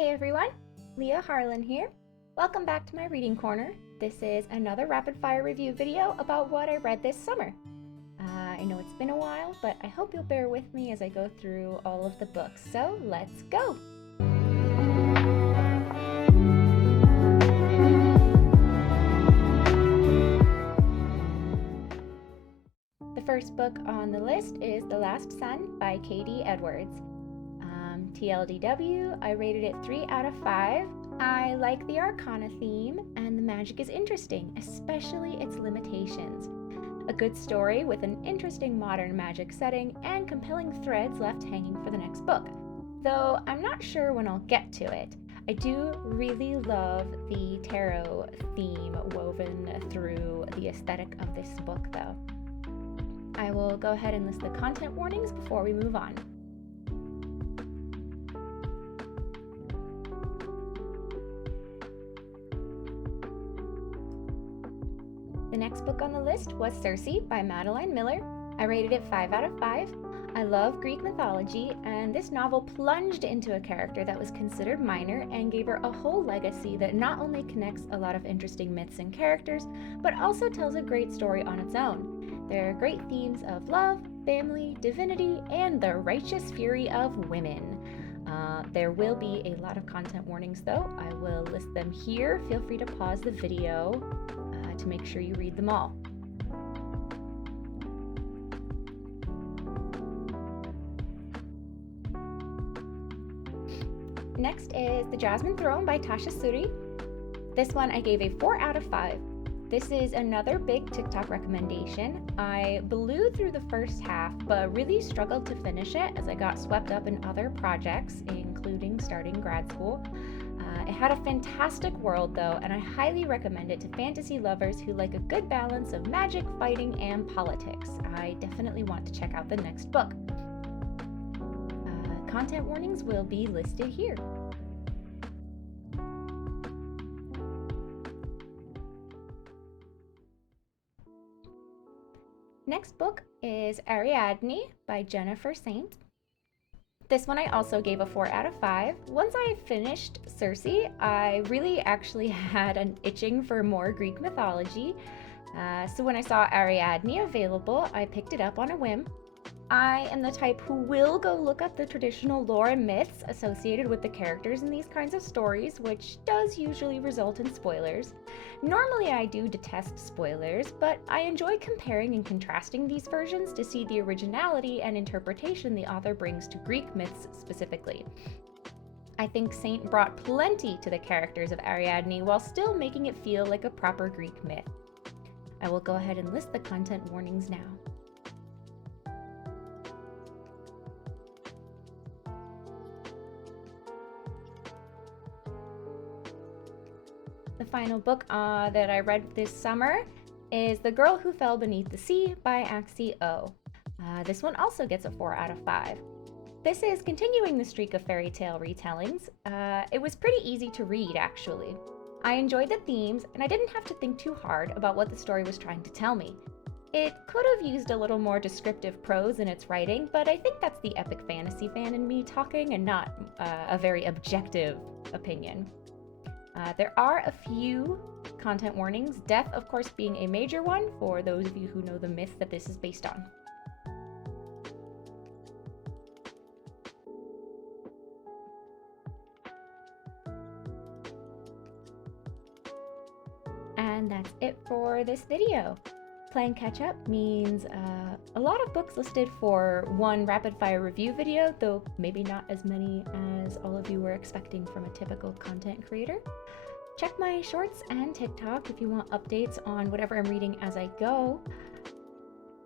Hey everyone, Leah Harlann here. Welcome back to my reading corner. This is another rapid fire review video about what I read this summer. I know it's been a while, but I hope you'll bear with me as I go through all of the books. So let's go! The first book on the list is The Last Sun by Katie Edwards. TLDW, I rated it 3 out of 5. I like the Arcana theme, and the magic is interesting, especially its limitations. A good story with an interesting modern magic setting and compelling threads left hanging for the next book. Though I'm not sure when I'll get to it. I do really love the tarot theme woven through the aesthetic of this book, though. I will go ahead and list the content warnings before we move on. The next book on the list was Circe by Madeline Miller. I rated it 5 out of 5. I love Greek mythology, and this novel plunged into a character that was considered minor and gave her a whole legacy that not only connects a lot of interesting myths and characters, but also tells a great story on its own. There are great themes of love, family, divinity, and the righteous fury of women. There will be a lot of content warnings though. I will list them here. Feel free to pause the video to make sure you read them all. Next is The Jasmine Throne by Tasha Suri. This one I gave a 4 out of 5. This is another big TikTok recommendation. I blew through the first half, but really struggled to finish it as I got swept up in other projects, including starting grad school. It had a fantastic world though, and I highly recommend it to fantasy lovers who like a good balance of magic, fighting, and politics. I definitely want to check out the next book. Content warnings will be listed here. Next book is Ariadne by Jennifer Saint. This one I also gave a 4 out of 5. Once I finished Circe, I really actually had an itching for more Greek mythology. So when I saw Ariadne available, I picked it up on a whim. I am the type who will go look up the traditional lore and myths associated with the characters in these kinds of stories, which does usually result in spoilers. Normally I do detest spoilers, but I enjoy comparing and contrasting these versions to see the originality and interpretation the author brings to Greek myths specifically. I think Saint brought plenty to the characters of Ariadne while still making it feel like a proper Greek myth. I will go ahead and list the content warnings now. The final book that I read this summer is The Girl Who Fell Beneath the Sea by Axie O. This one also gets a 4 out of 5. This is continuing the streak of fairy tale retellings. It was pretty easy to read, actually. I enjoyed the themes, and I didn't have to think too hard about what the story was trying to tell me. It could have used a little more descriptive prose in its writing, but I think that's the epic fantasy fan in me talking and not a very objective opinion. There are a few content warnings, death of course being a major one for those of you who know the myth that this is based on. And that's it for this video. Playing catch up means a lot of books listed for one rapid fire review video, though maybe not as many as all of you were expecting from a typical content creator. Check my shorts and TikTok if you want updates on whatever I'm reading as I go.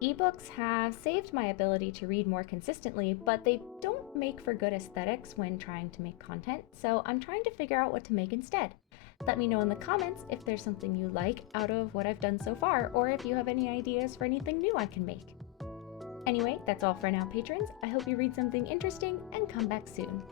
Ebooks have saved my ability to read more consistently, but they don't make for good aesthetics when trying to make content, so I'm trying to figure out what to make instead. Let me know in the comments if there's something you like out of what I've done so far, or if you have any ideas for anything new I can make. Anyway, that's all for now, patrons. I hope you read something interesting and come back soon.